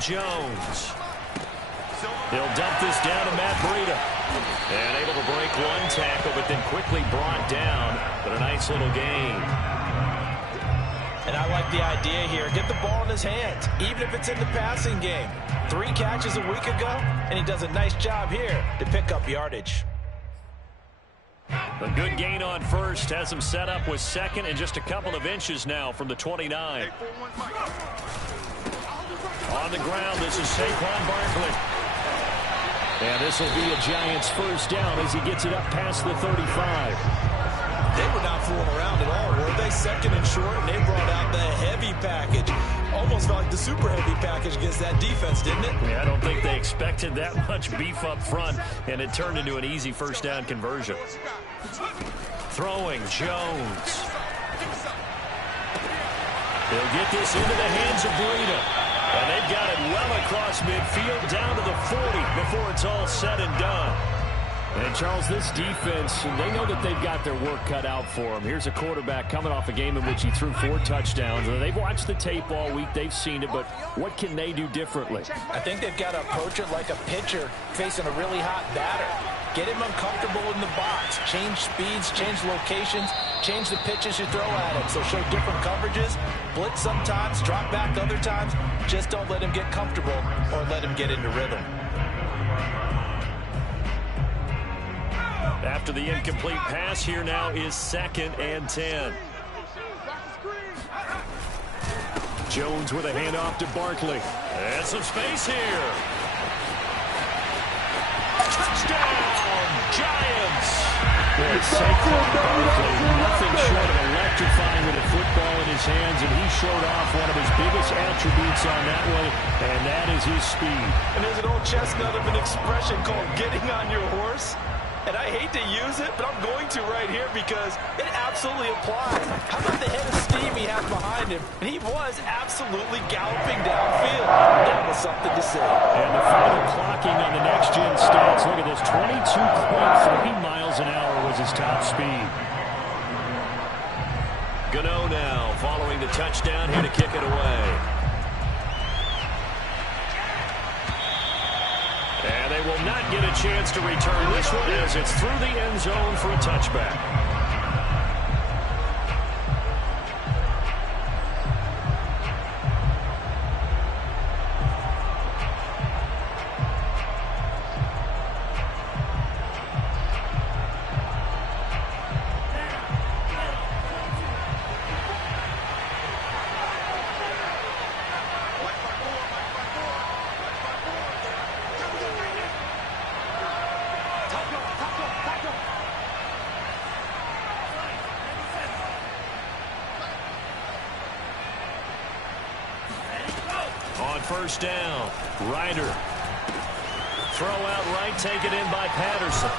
Jones. He'll dump this down to Matt Breida. And able to break one tackle, but then quickly brought down. But a nice little gain. And I like the idea here. Get the ball in his hands, even if it's in the passing game. 3 catches a week ago, and he does a nice job here to pick up yardage. A good gain on first. Has him set up with second and just a couple of inches now from the 29. On the ground, this is Saquon Barkley. And this will be a Giants first down as he gets it up past the 35. They were not fooling around at all, were they? Second and short, and they brought out the heavy package. Almost felt like the super heavy package against that defense, didn't it? Yeah, I don't think they expected that much beef up front, and it turned into an easy first down conversion. Throwing, Jones. They'll get this into the hands of Breida. And they've got it well across midfield down to the 40 before it's all said and done. And, Charles, this defense, they know that they've got their work cut out for them. Here's a quarterback coming off a game in which he threw 4 touchdowns. They've watched the tape all week. They've seen it. But what can they do differently? I think they've got to approach it like a pitcher facing a really hot batter. Get him uncomfortable in the box. Change speeds, change locations, change the pitches you throw at him. So show different coverages, blitz sometimes, drop back other times. Just don't let him get comfortable or let him get into rhythm. After the incomplete pass, here now is 2nd and 10. Jones with a handoff to Barkley. And some space here. Touchdown, Giants! Boy, Saquon Barkley, nothing short of electrifying with a football in his hands, and he showed off one of his biggest attributes on that one, and that is his speed. And there's an old chestnut of an expression called getting on your horse. And I hate to use it, but I'm going to right here because it absolutely applies. How about the head of steam he has behind him? And he was absolutely galloping downfield. That was something to say. And the final clocking on the next-gen stats. Look at this, 22.3 miles an hour was his top speed. Gano now following the touchdown here to kick it away. And they will not get a chance to return this one as it's through the end zone for a touchback. First down, Ryder. Throw out right, taken in by Patterson.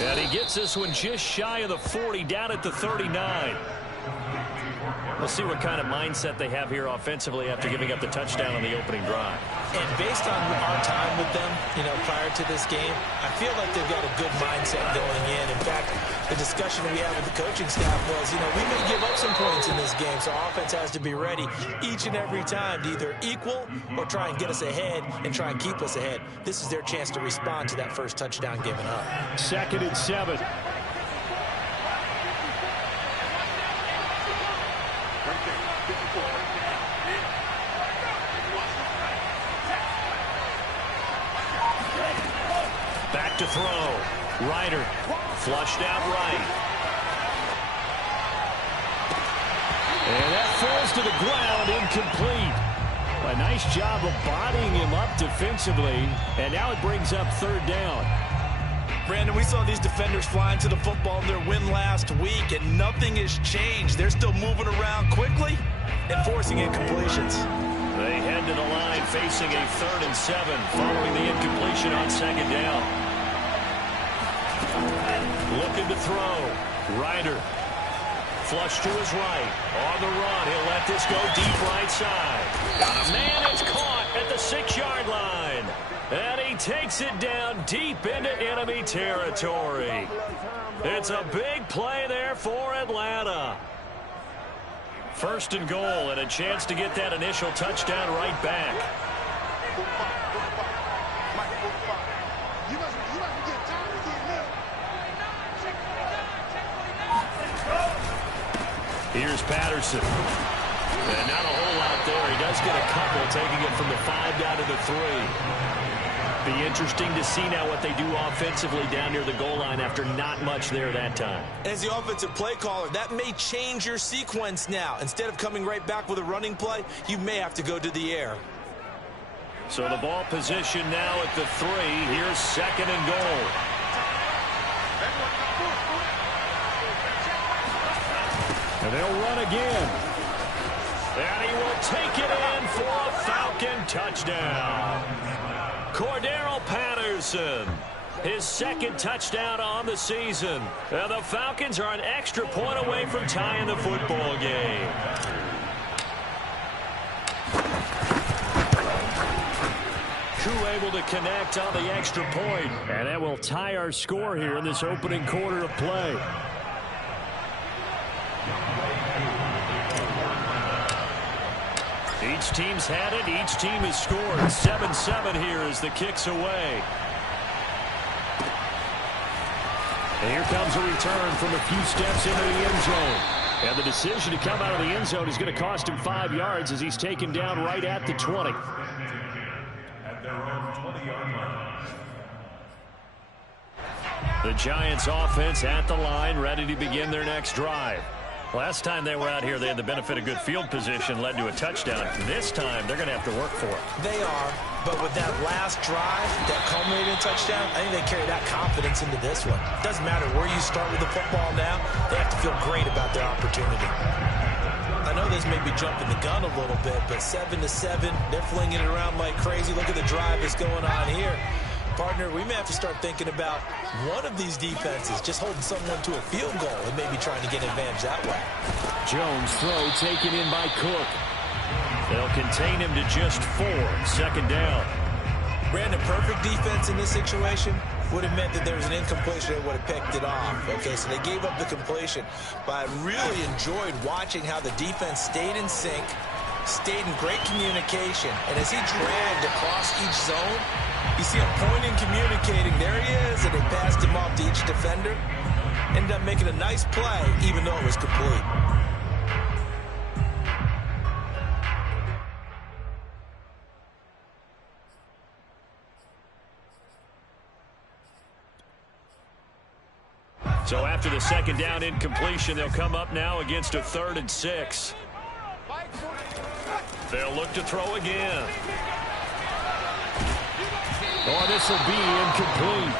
And he gets this one just shy of the 40, down at the 39. We'll see what kind of mindset they have here offensively after giving up the touchdown on the opening drive. And based on our time with them, prior to this game, I feel like they've got a good mindset going in. In fact, the discussion we had with the coaching staff was, we may give up some points in this game, so our offense has to be ready each and every time to either equal or try and get us ahead and try and keep us ahead. This is their chance to respond to that first touchdown given up. 2nd and 7. Back to throw. Ryder flushed out right. And that falls to the ground, incomplete. A nice job of bodying him up defensively, and now it brings up 3rd down. Brandon, we saw these defenders flying to the football in their win last week, and nothing has changed. They're still moving around quickly and forcing incompletions. They head to the line facing a 3rd and 7 following the incompletion on 2nd down. Looking to throw. Ryder. Flush to his right. On the run. He'll let this go deep right side. Got a man. It's caught at the 6-yard line. And he takes it down deep into enemy territory. It's a big play there for Atlanta. 1st and goal and a chance to get that initial touchdown right back. Here's Patterson. And not a whole lot there. He does get a couple, taking it from the 5 down to the 3. Be interesting to see now what they do offensively down near the goal line after not much there that time. As the offensive play caller, that may change your sequence now. Instead of coming right back with a running play, you may have to go to the air. So the ball position now at the 3. Here's 2nd and goal. And they'll run again. And he will take it in for a Falcon touchdown. Cordero Patterson, his 2nd touchdown on the season. And the Falcons are an extra point away from tying the football game. Koo able to connect on the extra point. And that will tie our score here in this opening quarter of play. Each team's had it. Each team has scored. 7-7 here as the kick's away. And here comes a return from a few steps into the end zone. And the decision to come out of the end zone is going to cost him 5 yards as he's taken down right at the 20. The Giants offense at the line, ready to begin their next drive. Last time they were out here, they had the benefit of good field position, led to a touchdown. This time, they're going to have to work for it. They are, but with that last drive, that culminating touchdown, I think they carry that confidence into this one. Doesn't matter where you start with the football now, they have to feel great about their opportunity. I know this may be jumping the gun a little bit, but 7-7, they're flinging it around like crazy. Look at the drive that's going on here. Partner, we may have to start thinking about one of these defenses just holding someone to a field goal and maybe trying to get an advantage that way. Jones throw taken in by Cook. They'll contain him to just 4. 2nd down. Brandon, perfect defense in this situation would have meant that there was an incompletion. They would have picked it off. Okay, so they gave up the completion. But I really enjoyed watching how the defense stayed in sync, stayed in great communication. And as he dragged across each zone, you see him pointing, communicating. There he is, and they passed him off to each defender. Ended up making a nice play, even though it was complete. So after the 2nd down incompletion, they'll come up now against a 3rd and 6. They'll look to throw again. Oh, this will be incomplete.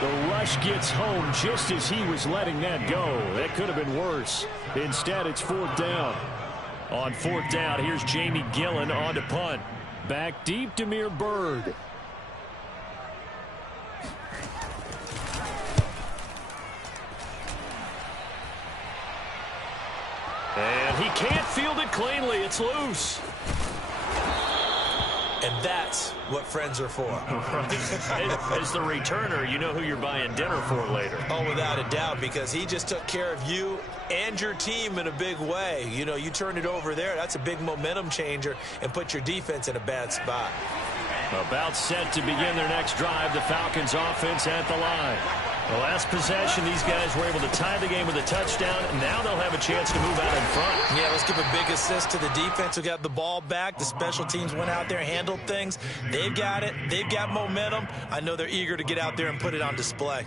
The rush gets home just as he was letting that go. That could have been worse. Instead, it's 4th down. On 4th down, here's Jamie Gillen on to punt. Back deep, Damiere Byrd. And he can't field it cleanly. It's loose. And that's what friends are for. As the returner, you know who you're buying dinner for later. Oh, without a doubt, because he just took care of you and your team in a big way. You know, you turn it over there, that's a big momentum changer, and put your defense in a bad spot. About set to begin their next drive, the Falcons offense at the line. The last possession, these guys were able to tie the game with a touchdown. Now they'll have a chance to move out in front. Yeah, let's give a big assist to the defense who got the ball back. The special teams went out there, handled things. They've got it. They've got momentum. I know they're eager to get out there and put it on display.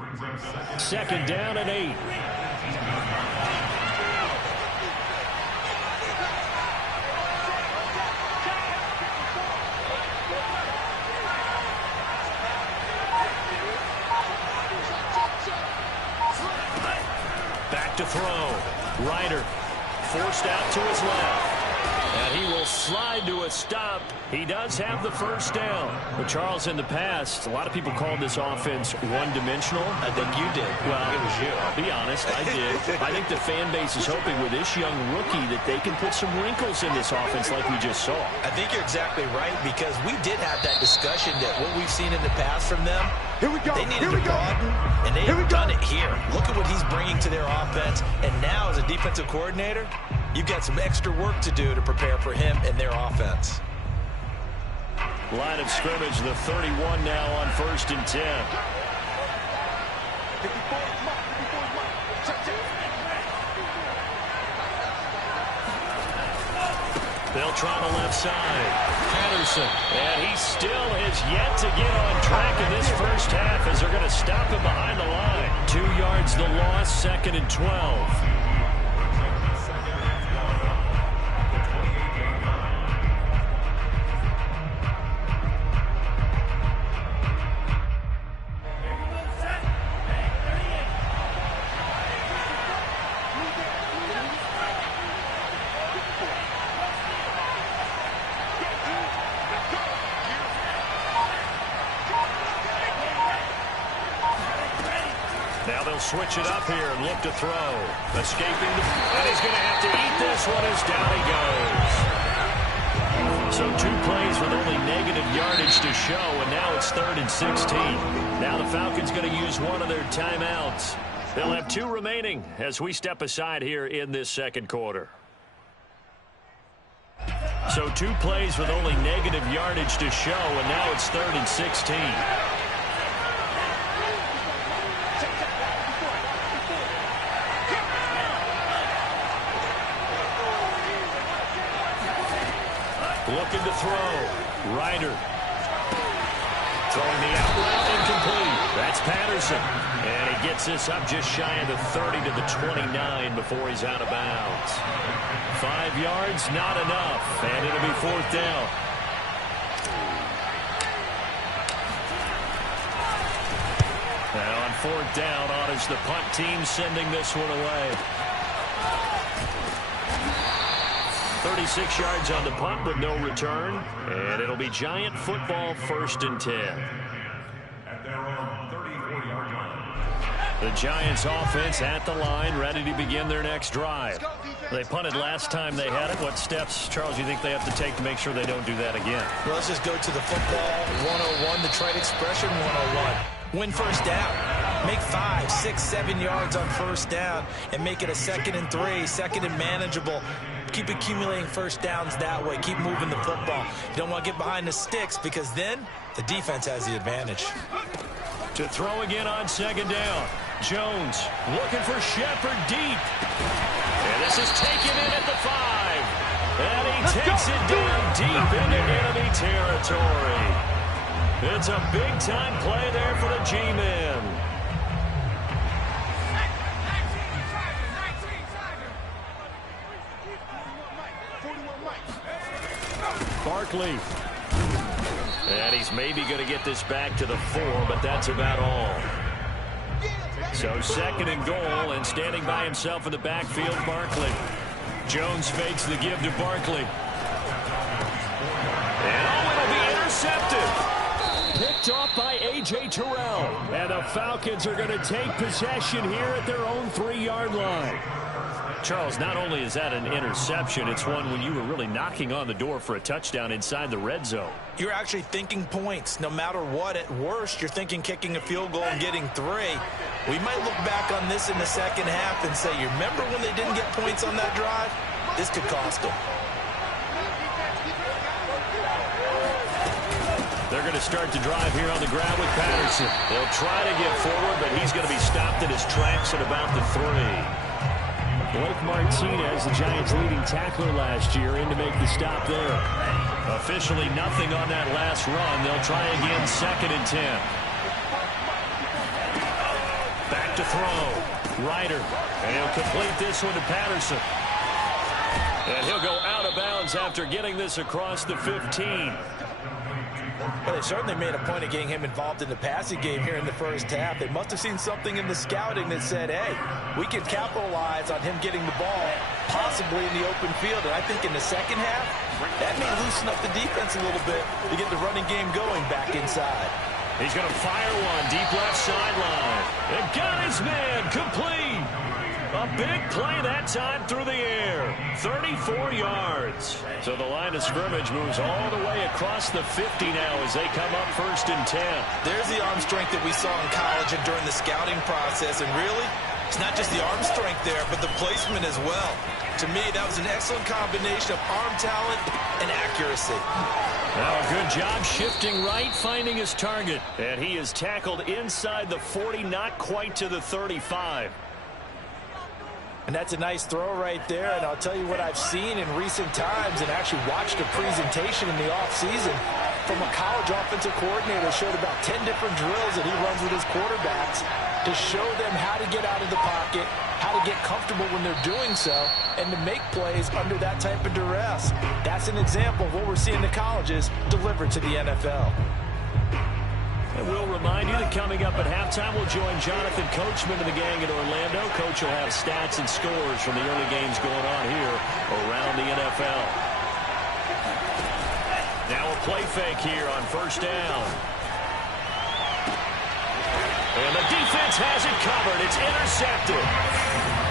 2nd down and 8. To throw. Ryder forced out to his left. And he will slide to a stop. He does have the 1st down. But Charles, in the past, a lot of people called this offense one-dimensional. I think you did. Well, it was you. I'll be honest, I did. I think the fan base is hoping with this young rookie that they can put some wrinkles in this offense like we just saw. I think you're exactly right, because we did have that discussion that what we've seen in the past from them, here we go. They needed to broaden, and they've done it here. Look at what he's bringing to their offense. And now, as a defensive coordinator, you've got some extra work to do to prepare for him and their offense. Line of scrimmage, the 31 now on 1st and 10. They'll try the left side. Patterson. And he still has yet to get on track in this first half as they're going to stop him behind the line. 2 yards the loss, 2nd and 12. Now they'll switch it up here and look to throw. Escaping, and he's going to have to eat this one as down he goes. So 2 plays with only negative yardage to show, and now it's 3rd and 16. Now the Falcons going to use one of their timeouts. They'll have 2 remaining as we step aside here in this second quarter. So 2 plays with only negative yardage to show, and now it's 3rd and 16. Looking to throw. Ryder. Throwing the out route, incomplete. That's Patterson. And he gets this up just shy of the 30 to the 29 before he's out of bounds. 5 yards, not enough. And it'll be 4th down. Now on 4th down, on is the punt team sending this one away. 36 yards on the punt with no return. And it'll be Giant football, 1st and 10. The Giants offense at the line, ready to begin their next drive. They punted last time they had it. What steps, Charles, do you think they have to take to make sure they don't do that again? Well, let's just go to the football 101, the trade expression 101. Win first down. Make 5, 6, 7 yards on first down and make it a 2nd and 3, 2nd and manageable. Keep accumulating first downs that way. Keep moving the football. You don't want to get behind the sticks because then the defense has the advantage. To throw again on 2nd down. Jones looking for Shepard deep. And this is taken in at the 5. And he takes it down deep into enemy territory. It's a big-time play there for the G-men. Barkley. And he's maybe going to get this back to the 4, but that's about all. So 2nd and goal, and standing by himself in the backfield, Barkley. Jones fakes the give to Barkley. And it'll be intercepted. Picked off by A.J. Terrell. And the Falcons are going to take possession here at their own 3-yard line. Charles, not only is that an interception, it's one when you were really knocking on the door for a touchdown inside the red zone. You're actually thinking points. No matter what, at worst, you're thinking kicking a field goal and getting 3. We might look back on this in the second half and say, you remember when they didn't get points on that drive? This could cost them. They're going to start the drive here on the ground with Patterson. They'll try to get forward, but he's going to be stopped in his tracks at about the 3. Blake Martinez, the Giants' leading tackler last year, in to make the stop there. Officially nothing on that last run. They'll try again, 2nd and 10. Back to throw. Ryder. And he'll complete this one to Patterson. And he'll go out of bounds after getting this across the 15. Well, they certainly made a point of getting him involved in the passing game here in the first half. They must have seen something in the scouting that said, hey, we can capitalize on him getting the ball, possibly in the open field. And I think in the second half, that may loosen up the defense a little bit to get the running game going back inside. He's going to fire one deep left sideline. And got his man complete. A big play that time through the air. 34 yards. So the line of scrimmage moves all the way across the 50 now as they come up 1st and 10. There's the arm strength that we saw in college and during the scouting process. And really, it's not just the arm strength there, but the placement as well. To me, that was an excellent combination of arm talent and accuracy. Now a good job shifting right, finding his target. And he is tackled inside the 40, not quite to the 35. And that's a nice throw right there. And I'll tell you what I've seen in recent times and actually watched a presentation in the offseason from a college offensive coordinator. Showed about 10 different drills that he runs with his quarterbacks to show them how to get out of the pocket, how to get comfortable when they're doing so, and to make plays under that type of duress. That's an example of what we're seeing the colleges deliver to the NFL. And we'll remind you that coming up at halftime, we'll join Jonathan Coachman and the gang in Orlando. Coach will have stats and scores from the early games going on here around the NFL. Now a play fake here on first down. And the defense has it covered. It's intercepted.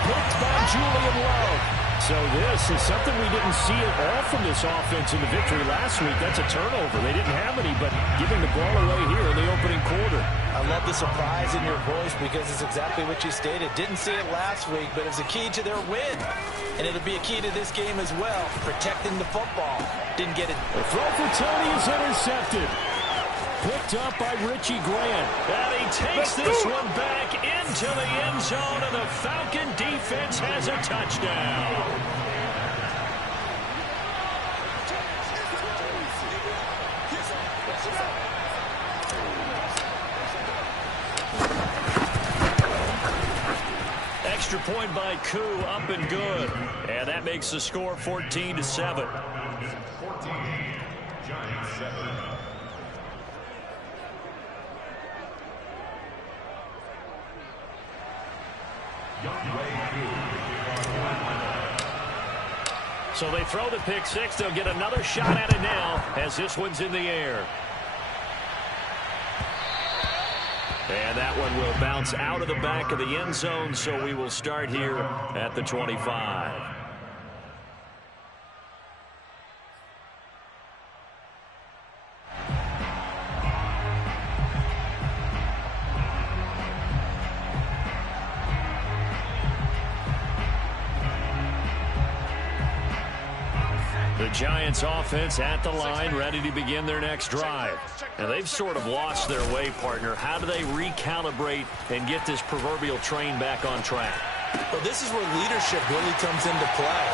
Picked by Julian Love. So this is something we didn't see at all from this offense in the victory last week. That's a turnover. They didn't have any, but giving the ball away here in the opening quarter. I love the surprise in your voice because it's exactly what you stated. Didn't see it last week, but it's a key to their win. And it'll be a key to this game as well, protecting the football. Didn't get it. The throw for Tony is intercepted. Picked up by Richie Grant. And he takes this one back into the end zone, and the Falcon defense has a touchdown. Extra point by Koo, up and good. And that makes the score 14-7. So they throw the pick six. They'll get another shot at it now as this one's in the air. And that one will bounce out of the back of the end zone, so we will start here at the 25. The Giants offense at the line, ready to begin their next drive. And they've sort of lost their way, partner. How do they recalibrate and get this proverbial train back on track? Well, this is where leadership really comes into play.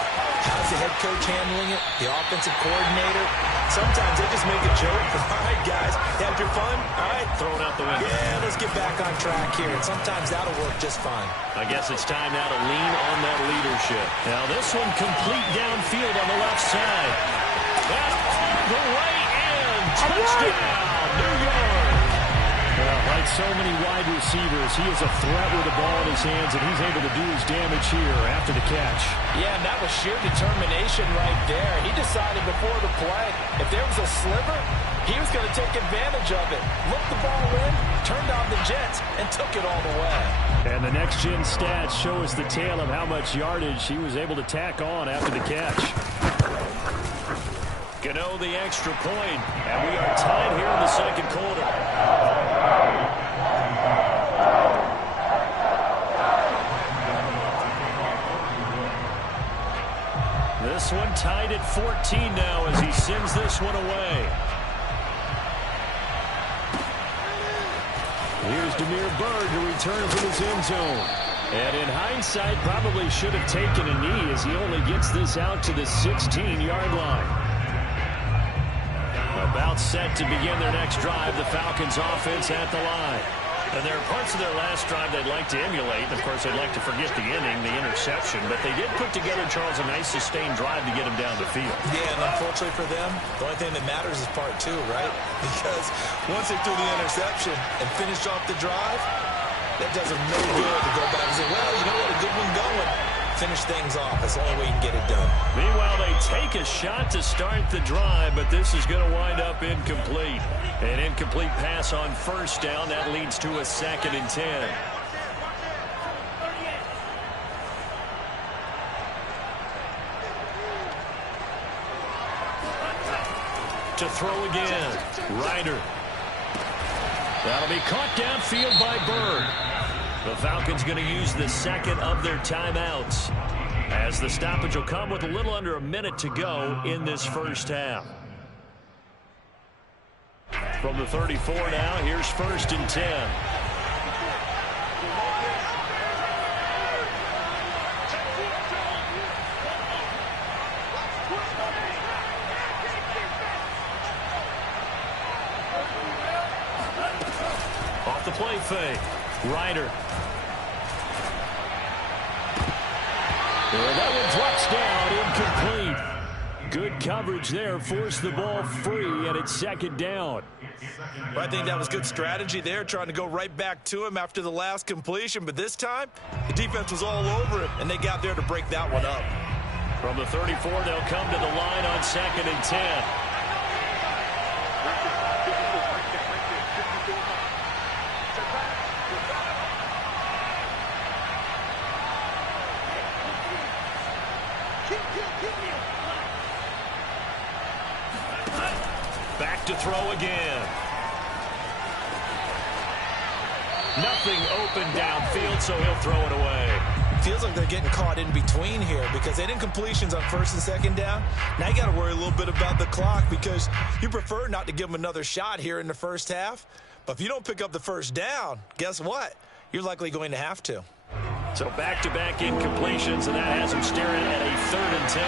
How's the head coach handling it? The offensive coordinator? Sometimes they just make a joke. All right, guys, you had your fun? All right. Throw it out the window. Yeah, let's get back on track here. And sometimes that'll work just fine. I guess it's time now to lean on that leadership. Now this one complete downfield on the left side. And all the way in. Touchdown, New York. Well, like so many wide receivers, he is a threat with the ball in his hands, and he's able to do his damage here after the catch. Yeah, and that was sheer determination right there. He decided before the play, if there was a sliver, he was going to take advantage of it. Looked the ball in, turned on the Jets, and took it all the way. And the next-gen stats show us the tale of how much yardage he was able to tack on after the catch. Gano the extra point, and we are tied here in the second quarter. This one tied at 14 now as he sends this one away. Here's Damiere Byrd to return from his end zone. And in hindsight, probably should have taken a knee as he only gets this out to the 16-yard line. About set to begin their next drive, the Falcons offense at the line. And there are parts of their last drive they'd like to emulate. Of course, they'd like to forget the inning, the interception. But they did put together, Charles, a nice sustained drive to get him down the field. Yeah, and unfortunately for them, the only thing that matters is part two, right? Because once they threw the interception and finished off the drive, that does them no good to go back and say, well, you know what, a good one going. Finish things off. That's the only way you can get it done. Meanwhile, they take a shot to start the drive, but this is going to wind up incomplete. An incomplete pass on first down. That leads to a 2nd and 10. To throw again. Ryder. That'll be caught downfield by Byrd. The Falcons going to use the second of their timeouts as the stoppage will come with a little under a minute to go in this first half. From the 34 now, here's 1st and 10. the play fake. Ryder. And that one drops down, incomplete. Good coverage there, forced the ball free, and it's second down. Well, I think that was good strategy there, trying to go right back to him after the last completion. But this time, the defense was all over it, and they got there to break that one up. From the 34, they'll come to the line on 2nd and 10. Back to throw again. Nothing open downfield, so he'll throw it away. Feels like they're getting caught in between here because they didn't completions on 1st and 2nd down. Now you got to worry a little bit about the clock because you prefer not to give them another shot here in the first half. But if you don't pick up the first down, guess what? You're likely going to have to. So back-to-back incompletions, and that has him staring at a 3rd and 10.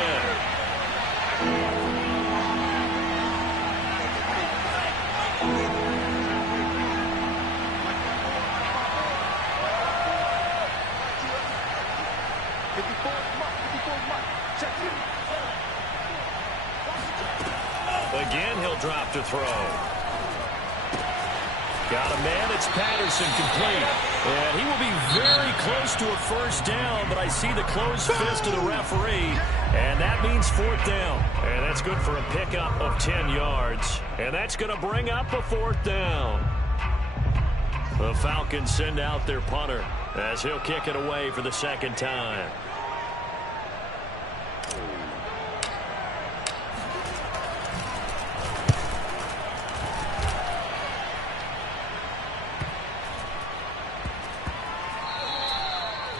Again, he'll drop to throw. Got a man. It's Patterson, complete. And he will be very close to a first down, but I see the closed fist of the referee, and that means 4th down. And that's good for a pickup of 10 yards. And that's going to bring up a 4th down. The Falcons send out their punter as he'll kick it away for the 2nd time.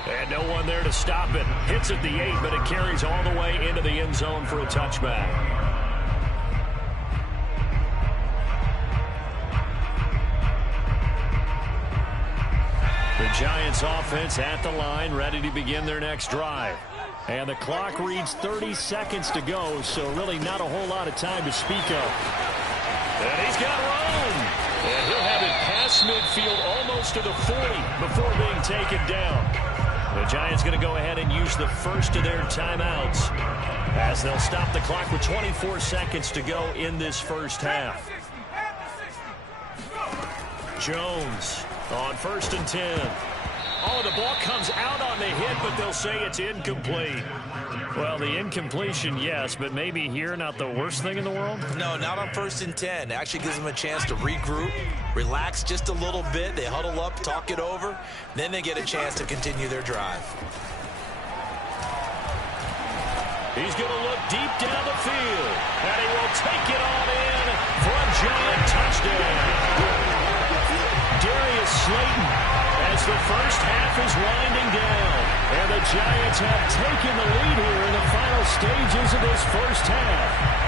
And no one there to stop it. Hits at the 8, but it carries all the way into the end zone for a touchback. The Giants offense at the line, ready to begin their next drive. And the clock reads 30 seconds to go, so really not a whole lot of time to speak of. And he's got room. And he'll have it past midfield almost to the 40 before being taken down. The Giants going to go ahead and use the first of their timeouts as they'll stop the clock with 24 seconds to go in this first half. Jones on 1st and 10. Oh, the ball comes out on the hit, but they'll say it's incomplete. Well, the incompletion, yes, but maybe here not the worst thing in the world? No, not on 1st and 10. It actually gives them a chance to regroup, relax just a little bit. They huddle up, talk it over. Then they get a chance to continue their drive. He's going to look deep down the field, and he will take it on in for a giant touchdown. Darius Slayton, as the first half is winding down, and the Giants have taken the lead here in the final stages of this first half.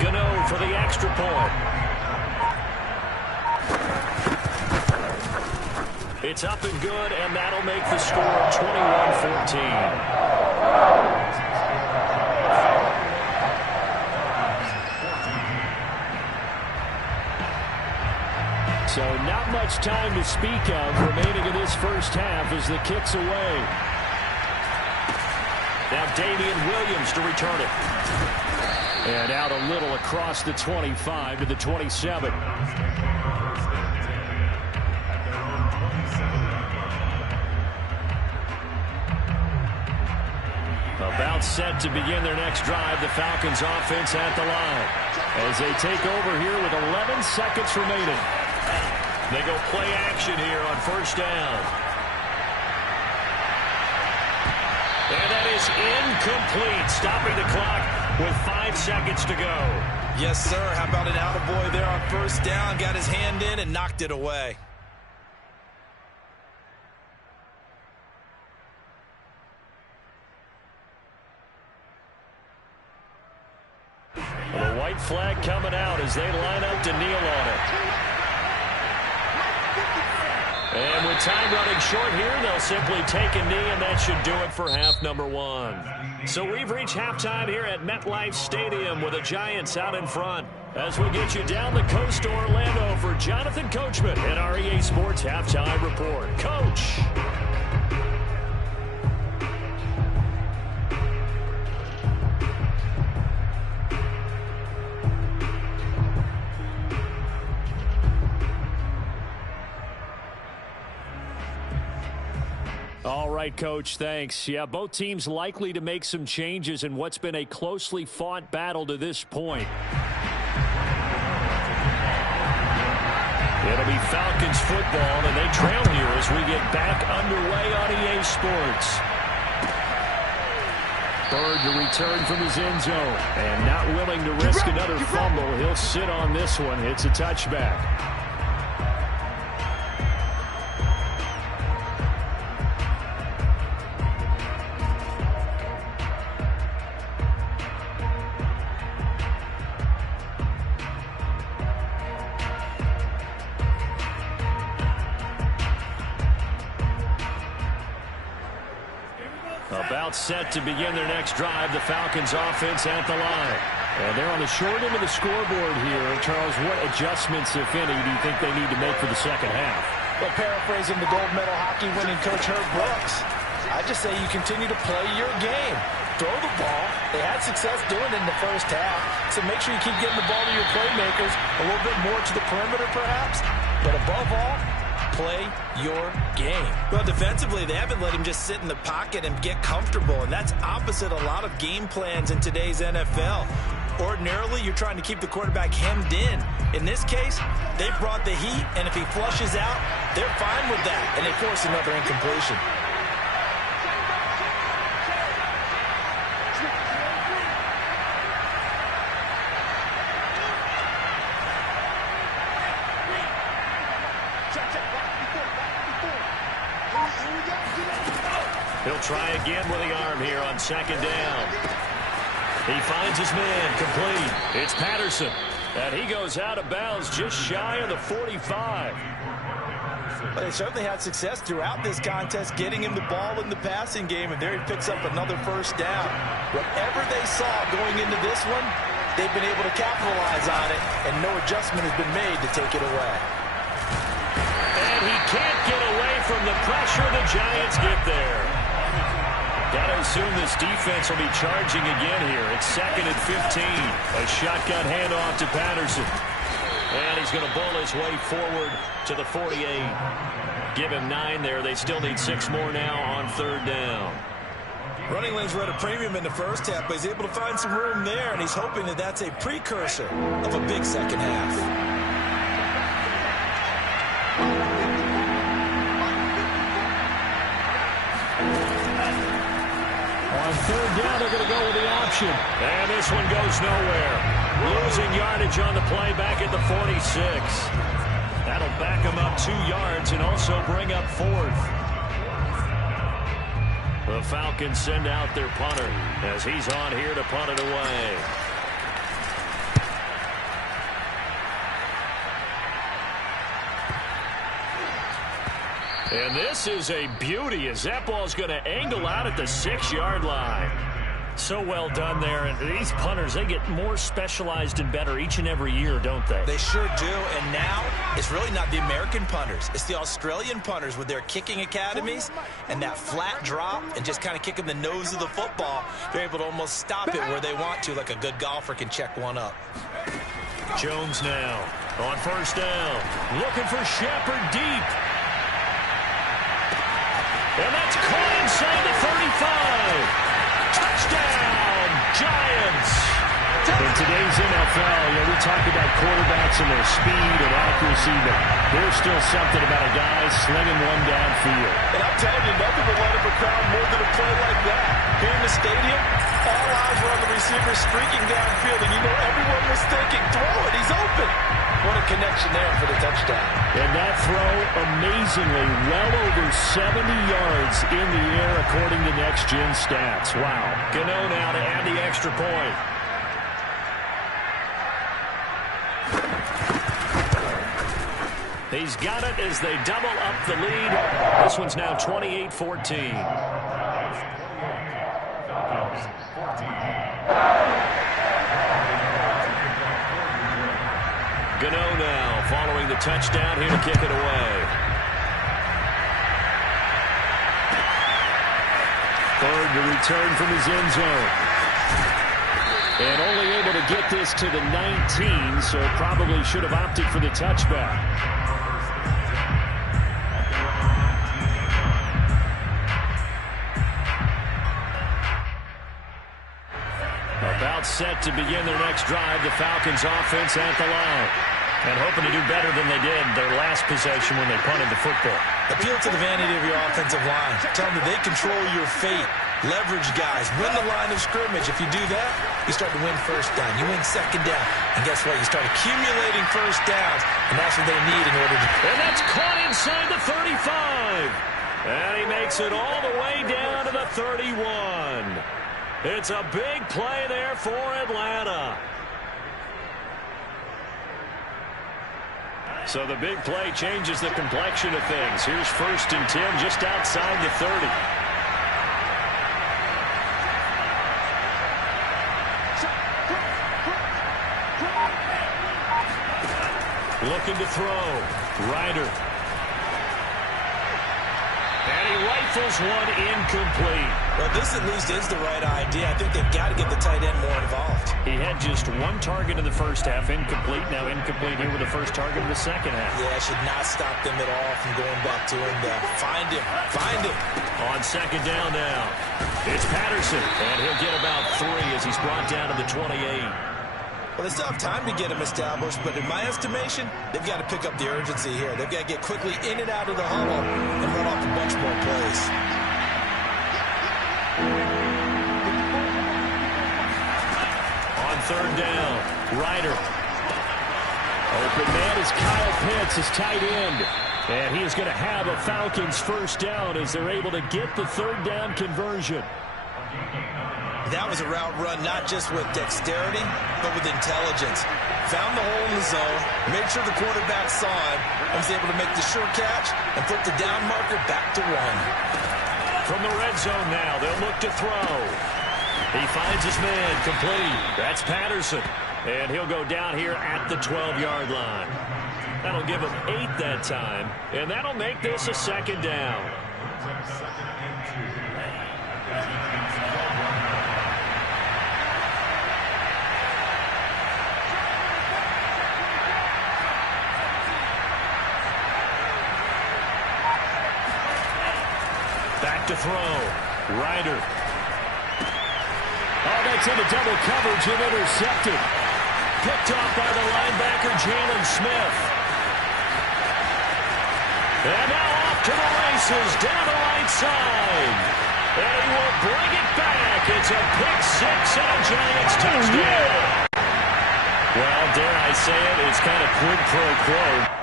Gano for the extra point. It's up and good, and that'll make the score 21-14. So not much time to speak of remaining in this first half as the kick's away. Now Damian Williams to return it. And out a little across the 25 to the 27. About set to begin their next drive, the Falcons offense at the line as they take over here with 11 seconds remaining. They go play action here on 1st down. And that is incomplete, stopping the clock with 5 seconds to go. Yes, sir. How about an attaboy there on 1st down? Got his hand in and knocked it away. White flag coming out as they line up to kneel on it. And with time running short here, they'll simply take a knee, and that should do it for half number one. So we've reached halftime here at MetLife Stadium with the Giants out in front. As we get you down the coast to Orlando for Jonathan Coachman and our EA Sports Halftime Report. Coach. All right, Coach, thanks. Yeah, both teams likely to make some changes in what's been a closely fought battle to this point. It'll be Falcons football, and they trail here as we get back underway on EA Sports. Bird to return from his end zone, and not willing to risk another fumble. He'll sit on this one. It's a touchback. About set to begin their next drive. The Falcons offense at the line. And they're on the short end of the scoreboard here. Charles, what adjustments, if any, do you think they need to make for the second half? Well, paraphrasing the gold medal hockey winning coach Herb Brooks, I just say you continue to play your game. Throw the ball. They had success doing it in the first half. So make sure you keep getting the ball to your playmakers, a little bit more to the perimeter perhaps. But above all, play your game. Well, defensively, they haven't let him just sit in the pocket and get comfortable, and that's opposite a lot of game plans in today's NFL. Ordinarily, you're trying to keep the quarterback hemmed in. In this case, they brought the heat, and if he flushes out, they're fine with that, and they force another incompletion. He'll try again with the arm here on second down. He finds his man, complete. It's Patterson, and he goes out of bounds just shy of the 45. But they certainly had success throughout this contest getting him the ball in the passing game, and there he picks up another first down. Whatever they saw going into this one, they've been able to capitalize on it, and no adjustment has been made to take it away. And he can't get away from the pressure. The Giants get there. Got to assume this defense will be charging again here. It's 2nd and 15. A shotgun handoff to Patterson. And he's going to bull his way forward to the 48. Give him 9 there. They still need 6 more now on 3rd down. Running lanes were at a premium in the first half, but he's able to find some room there, and he's hoping that that's a precursor of a big second half. On 3rd down, they're going to go with the option. And this one goes nowhere. Losing yardage on the play back at the 46. That'll back them up 2 yards and also bring up 4th. The Falcons send out their punter as he's on here to punt it away. And this is a beauty as that ball's going to angle out at the 6-yard line. So well done there. And these punters, they get more specialized and better each and every year, don't they? They sure do. And now it's really not the American punters. It's the Australian punters with their kicking academies and that flat drop and just kind of kicking the nose of the football. They're able to almost stop it where they want to, like a good golfer can check one up. Jones now on 1st down. Looking for Shepard deep. And that's caught inside the 35. Touchdown, Giants. In today's NFL, we talk about quarterbacks and their speed and accuracy, but there's still something about a guy slinging one downfield. And I'm telling you, nothing will light up a crowd more than a play like that. Here in the stadium, all eyes were on the receiver streaking downfield, and you know everyone was thinking, throw it, he's open. What a connection there for the touchdown. And that throw, amazingly, well over 70 yards in the air, according to Next Gen Stats. Wow. Gano now to add the extra point. He's got it as they double up the lead. This one's now 28-14. Gano now following the touchdown here to kick it away. Third to return from his end zone. And only able to get this to the 19, so probably should have opted for the touchback. About set to begin their next drive, the Falcons offense at the line. And hoping to do better than they did their last possession when they punted the football. Appeal to the vanity of your offensive line. Tell them that they control your fate. Leverage guys. Win the line of scrimmage. If you do that, you start to win first down. You win second down. And guess what? You start accumulating first downs. And that's what they need in order to... And that's caught inside the 35. And he makes it all the way down to the 31. It's a big play there for Atlanta. So the big play changes the complexion of things. Here's 1st and 10 just outside the 30. Looking to throw. Ryder. And he rifles one incomplete. Well, this at least is the right idea. I think they've got to get the tight end more involved. He had just one target in the first half. Incomplete. Now incomplete here with the first target in the second half. Yeah, it should not stop them at all from going back to him. Find him. Find him. On second down now. It's Patterson. And he'll get about 3 as he's brought down to the 28. Well, they still have time to get him established, but in my estimation, they've got to pick up the urgency here. They've got to get quickly in and out of the huddle and run off a bunch more plays. On third down, Ryder. Open man is Kyle Pitts, his tight end. And he is going to have a Falcons first down as they're able to get the third down conversion. That was a route run not just with dexterity, but with intelligence. Found the hole in the zone, made sure the quarterback saw him, and was able to make the sure catch and put the down marker back to 1. From the red zone now, they'll look to throw. He finds his man complete. That's Patterson. And he'll go down here at the 12-yard line. That'll give him 8 that time, and that'll make this a second down. Back to throw. Ryder. Oh, that's into double coverage and intercepted. Picked off by the linebacker, Jalen Smith. And now off to the races, down the right side. And he will bring it back. It's a pick-6 and a Giants touchdown. Well, dare I say it, it's kind of quid pro quo.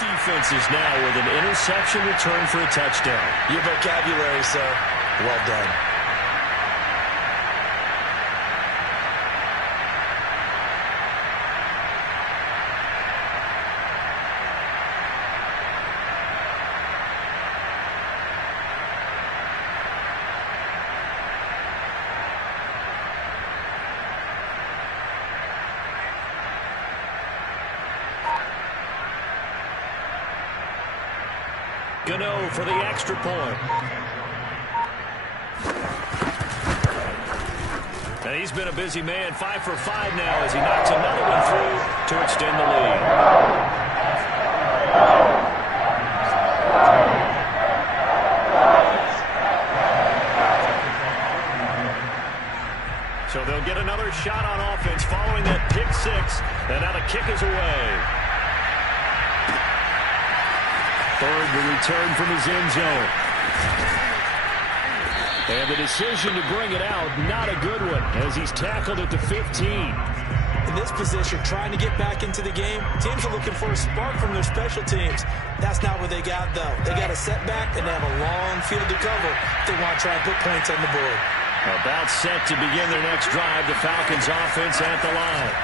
Defenses now with an interception return for a touchdown. Your vocabulary, sir. Well done. Gano for the extra point. And he's been a busy man, 5 for 5 now as he knocks another one through to extend the lead. So they'll get another shot on offense following that pick six. And now the kick is away. Third to return from his end zone. And the decision to bring it out, not a good one, as he's tackled at the 15. In this position, trying to get back into the game, teams are looking for a spark from their special teams. That's not what they got, though. They got a setback, and they have a long field to cover if they want to try and put points on the board. About set to begin their next drive, the Falcons offense at the line.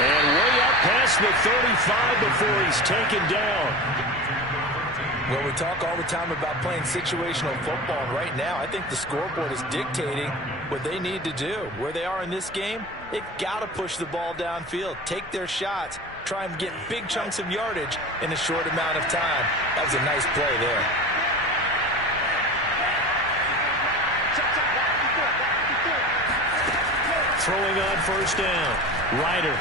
And way up past the 35 before he's taken down. Well, we talk all the time about playing situational football, and right now I think the scoreboard is dictating what they need to do. Where they are in this game, they've got to push the ball downfield, take their shots, try and get big chunks of yardage in a short amount of time. That was a nice play there. Throwing on first down, Ryder.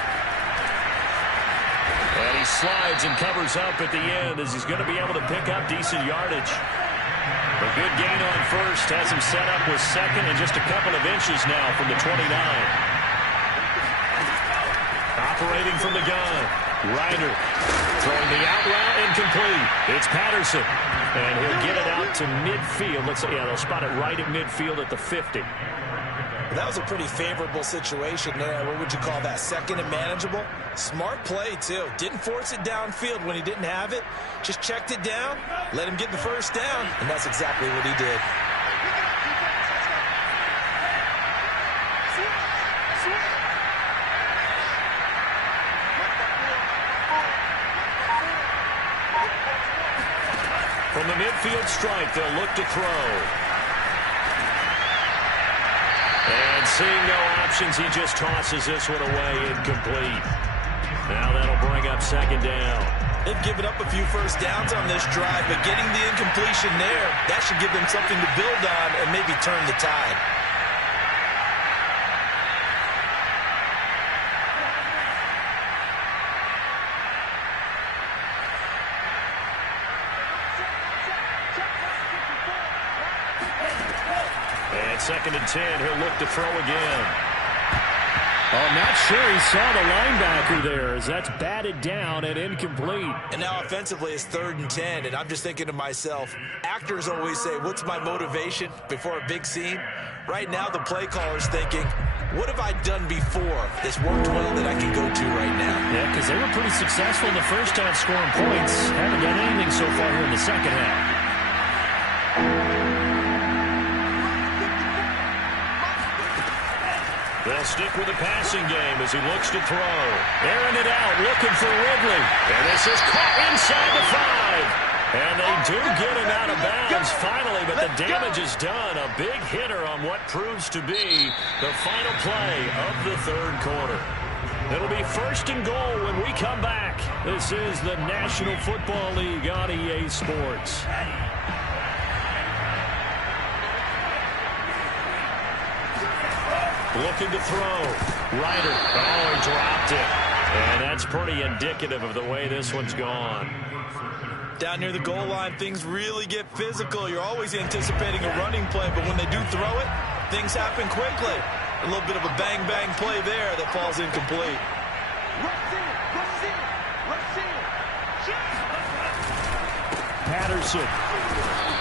And he slides and covers up at the end as he's going to be able to pick up decent yardage. A good gain on first has him set up with second and just a couple of inches now from the 29. Operating from the gun, Ryder throwing the out route incomplete. It's Patterson, and he'll get it out to midfield. They'll spot it right at midfield at the 50. That was a pretty favorable situation there. What would you call that? Second and manageable? Smart play, too. Didn't force it downfield when he didn't have it. Just checked it down, let him get the first down, and that's exactly what he did. From the midfield strike, they'll look to throw. And seeing no options, he just tosses this one away, incomplete. Now that'll bring up second down. They've given up a few first downs on this drive, but getting the incompletion there, that should give them something to build on and maybe turn the tide. Second and 10, he'll look to throw again. I'm not sure he saw the linebacker there as that's batted down and incomplete. And now offensively it's 3rd and 10, and I'm just thinking to myself, actors always say, what's my motivation before a big scene? Right now the play caller's thinking, what have I done before this worked well that I can go to right now? Yeah, because they were pretty successful in the first half scoring points. Haven't done anything so far here in the second half. They'll stick with the passing game as he looks to throw. Airing it out, looking for Ridley. And this is caught inside the 5. And they do get him out of bounds finally, but the damage is done. A big hitter on what proves to be the final play of the 3rd quarter. It'll be 1st and goal when we come back. This is the National Football League on EA Sports. Looking to throw. Ryder. Oh, he dropped it. And that's pretty indicative of the way this one's gone. Down near the goal line, things really get physical. You're always anticipating a running play, but when they do throw it, things happen quickly. A little bit of a bang-bang play there that falls incomplete. Patterson.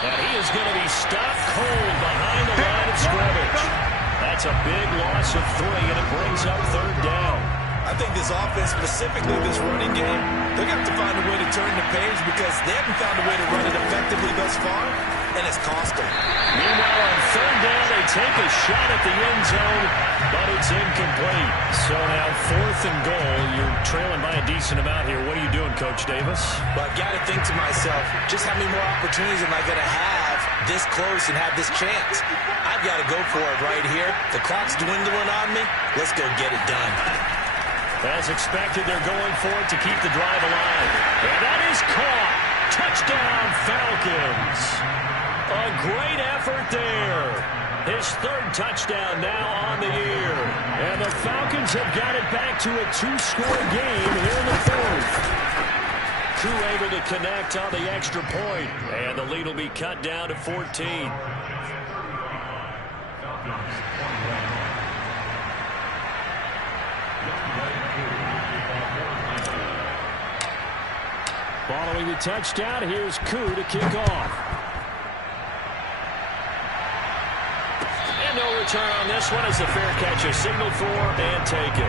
And he is going to be stopped cold behind the line of scrimmage. That's a big loss of 3, and it brings up 3rd down. I think this offense, specifically this running game, they're going to have to find a way to turn the page because they haven't found a way to run it effectively thus far, and it's cost them. Meanwhile, on 3rd down, they take a shot at the end zone, but it's incomplete. So now 4th and goal. You're trailing by a decent amount here. What are you doing, Coach Davis? Well, I've got to think to myself, just how many more opportunities am I going to have this close and have this chance? I've got to go for it right here. The clock's dwindling on me. Let's go get it done. As expected, they're going for it to keep the drive alive. And that is caught. Touchdown, Falcons. A great effort there. His 3rd touchdown now on the year. And the Falcons have got it back to a 2-score game here in the 4th. Koo able to connect on the extra point. And the lead will be cut down to 14. Following the touchdown, here's Koo to kick off. And no return on this one as the fair catch is signaled for and taken.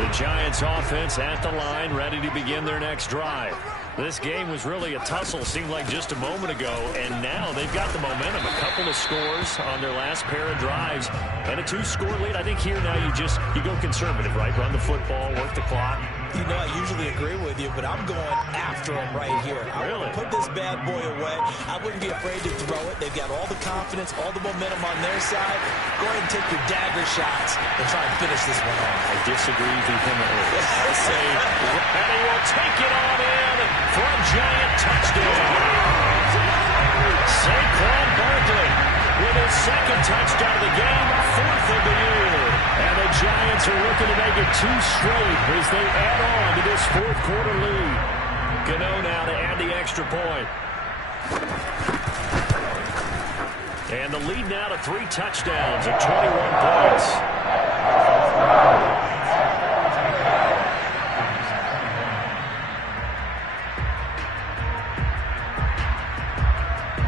The Giants offense at the line, ready to begin their next drive. This game was really a tussle, seemed like just a moment ago, and now they've got the momentum. A couple of scores on their last pair of drives, and a 2-score lead. I think here now you go conservative, right? Run the football, work the clock. You know, I usually agree with you, but I'm going after him right here. I Really? want to put this bad boy away. I wouldn't be afraid to throw it. They've got all the confidence, all the momentum on their side. Go ahead and take your dagger shots and try and finish this one off. I disagree vehemently. I say, and he will take it on in for a Giant touchdown. Saquon Barkley with his second touchdown of the game, 4th of the year. And the Giants are looking to make it 2 straight as they add on to this 4th quarter lead. Gano now to add the extra point. And the lead now to 3 touchdowns at 21 points.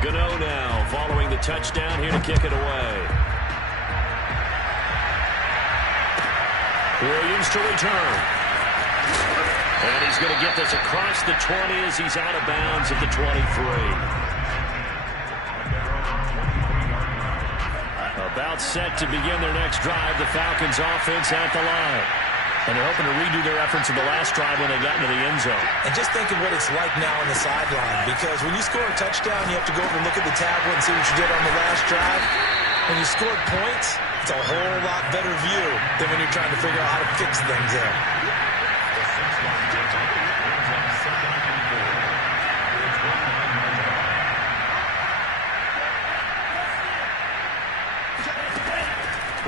Gano now following the touchdown here to kick it away. Williams to return. And he's going to get this across the 20 as he's out of bounds at the 23. About set to begin their next drive, the Falcons offense at the line. And they're hoping to redo their efforts in the last drive when they got into the end zone. And just think of what it's like now on the sideline, because when you score a touchdown, you have to go over and look at the tablet and see what you did on the last drive. When you scored points, it's a whole lot better view than when you're trying to figure out how to fix things there.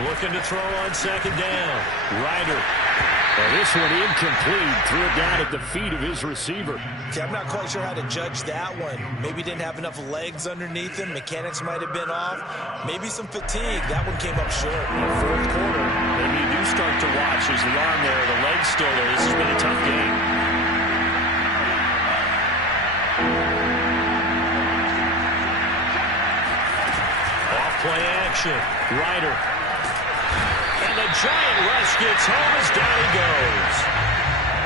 Looking to throw on second down. Ryder. Well, this one incomplete. Threw it down at the feet of his receiver. Okay, I'm not quite sure how to judge that one. Maybe didn't have enough legs underneath him. Mechanics might have been off. Maybe some fatigue. That one came up short. In the 4th quarter, maybe you do start to watch as the arm there, the leg still there. This has been a tough game. Off play action. Ryder. And the Giant rush gets home as down he goes.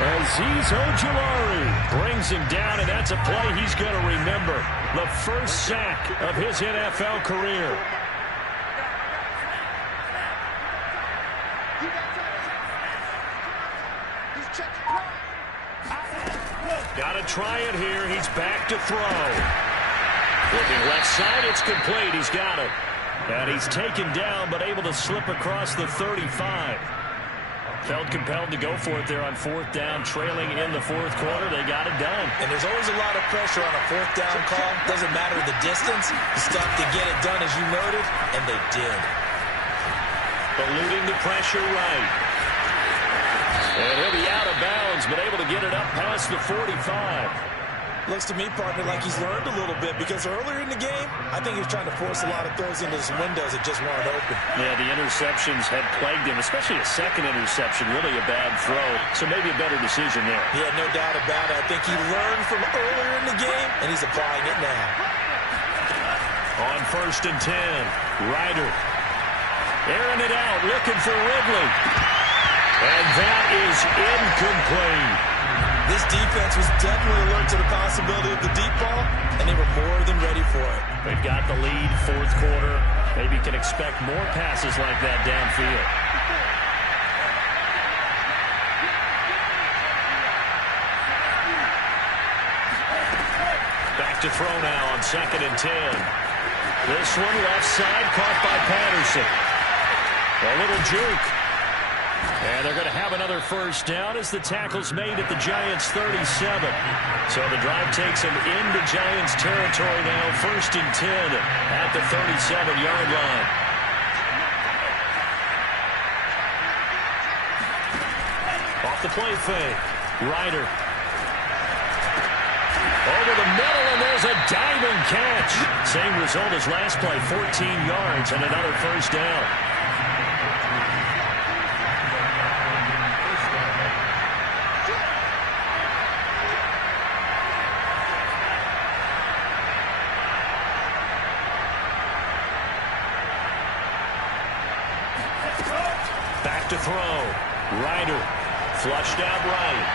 Azeez Ojulari brings him down, and that's a play he's going to remember. The first sack of his NFL career. Got to try it here. He's back to throw. Looking left side, it's complete. He's got it. And he's taken down, but able to slip across the 35. Felt compelled to go for it there on 4th down, trailing in the 4th quarter. They got it done. And there's always a lot of pressure on a 4th down call. Doesn't matter the distance. You stop to get it done, as you noted, and they did. Eluding the pressure right. And he'll be out of bounds, but able to get it up past the 45. Looks to me, partner, like he's learned a little bit, because earlier in the game, I think he was trying to force a lot of throws into some windows that just weren't open. Yeah, the interceptions had plagued him, especially a second interception, really a bad throw. So maybe a better decision there. Yeah, no doubt about it. I think he learned from earlier in the game, and he's applying it now. On 1st and 10, Ryder. Airing it out, looking for Ridley. And that is incomplete. This defense was definitely alert to the possibility of the deep ball, and they were more than ready for it. They've got the lead, 4th quarter. Maybe can expect more passes like that downfield. Back to throw now on 2nd and 10. This one left side, caught by Patterson. A little juke. And they're going to have another first down as the tackle's made at the Giants' 37. So the drive takes them into Giants territory now, 1st and 10 at the 37-yard line. Off the play fake, Ryder. Over the middle, and there's a diving catch. Same result as last play, 14 yards and another first down. to throw. Ryder flushed out right.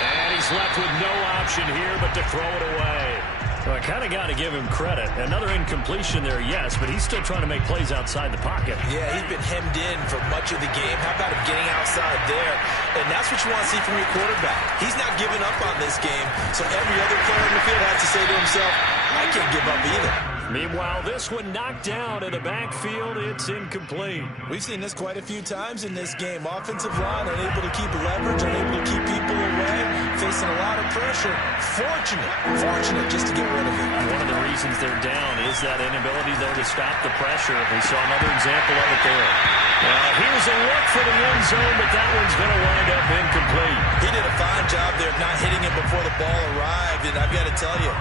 And he's left with no option here but to throw it away. Well, I kind of got to give him credit. Another incompletion there, yes, but he's still trying to make plays outside the pocket. Yeah, he's been hemmed in for much of the game. How about him getting outside there? And that's what you want to see from your quarterback. He's not giving up on this game, so every other player in the field has to say to himself, I can't give up either. Meanwhile, this one knocked down in the backfield. It's incomplete. We've seen this quite a few times in this game. Offensive line unable to keep leverage, unable to keep people away, facing a lot of pressure. Fortunate just to get rid of it. One of the reasons they're down is that inability, though, to stop the pressure. We saw another example of it there. Now, here's a look for the end zone, but that one's going to wind up incomplete. He did a fine job there of not hitting it before the ball arrived, and I've got to tell you,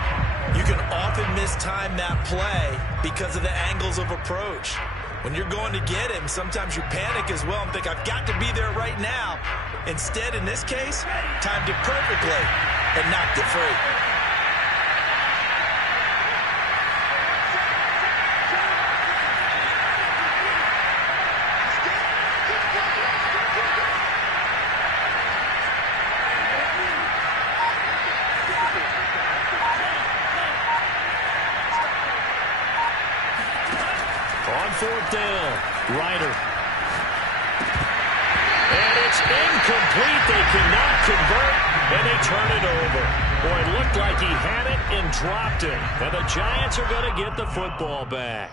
you can often mistime that play because of the angles of approach. When you're going to get him, sometimes you panic as well and think, I've got to be there right now. Instead, in this case, timed it perfectly and knocked it free. On fourth down, Ryder. And it's incomplete. They cannot convert, and they turn it over. Boy, it looked like he had it and dropped it. And the Giants are going to get the football back.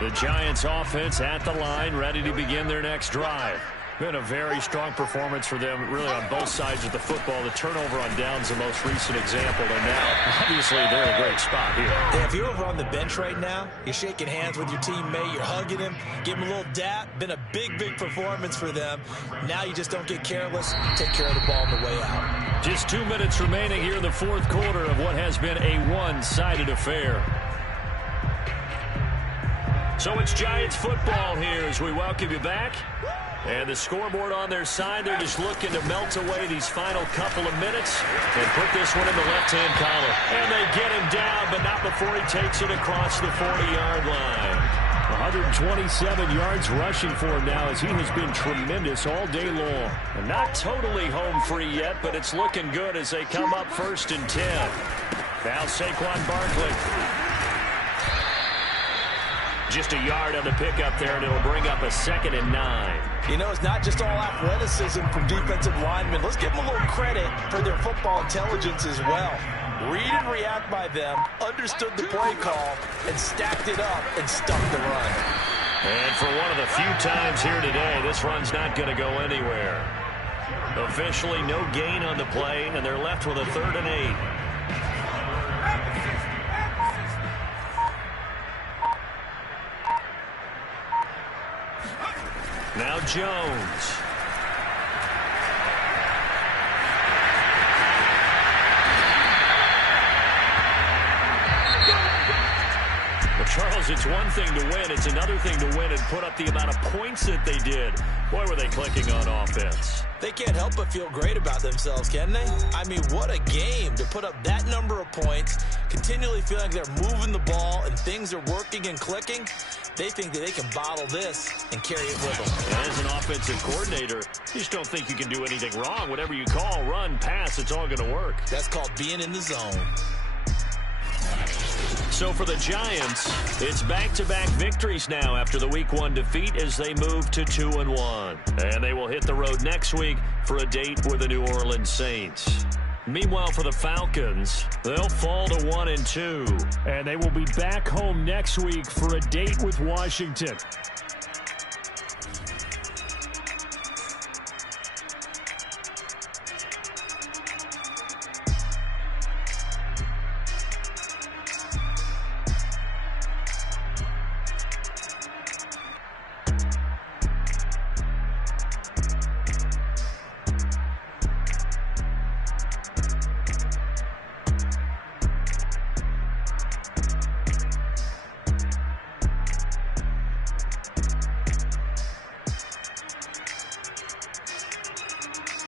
The Giants offense at the line, ready to begin their next drive. Been a very strong performance for them, really on both sides of the football. The turnover on downs the most recent example, and now, obviously, they're in a great spot here. Yeah, if you're over on the bench right now, you're shaking hands with your teammate, you're hugging him, give him a little dap. Been a big performance for them. Now you just don't get careless. Take care of the ball on the way out. Just 2 minutes remaining here in the fourth quarter of what has been a one-sided affair. So it's Giants football here as we welcome you back. And the scoreboard on their side, they're just looking to melt away these final couple of minutes and put this one in the left-hand column. And they get him down, but not before he takes it across the 40-yard line. 127 yards rushing for him now as he has been tremendous all day long. And not totally home free yet, but it's looking good as they come up 1st and 10. Now Saquon Barkley. Just a yard on the pickup there, and it'll bring up a 2nd and 9. You know, it's not just all athleticism from defensive linemen. Let's give them a little credit for their football intelligence as well. Read and react by them, understood the play call, and stacked it up and stuffed the run. And for one of the few times here today, this run's not going to go anywhere. Officially no gain on the play, and they're left with a 3rd and 8. Now Jones. Well, Charles, it's one thing to win. It's another thing to win and put up the amount of points that they did. Boy, were they clicking on offense. They can't help but feel great about themselves, can they? I mean, what a game to put up that number of points, continually feeling they're moving the ball and things are working and clicking. They think that they can bottle this and carry it with them. As an offensive coordinator, you just don't think you can do anything wrong. Whatever you call, run, pass, it's all going to work. That's called being in the zone. So for the Giants, it's back-to-back victories now after the Week 1 defeat as they move to 2-1. And they will hit the road next week for a date with the New Orleans Saints. Meanwhile, for the Falcons, they'll fall to 1-2. And they will be back home next week for a date with Washington.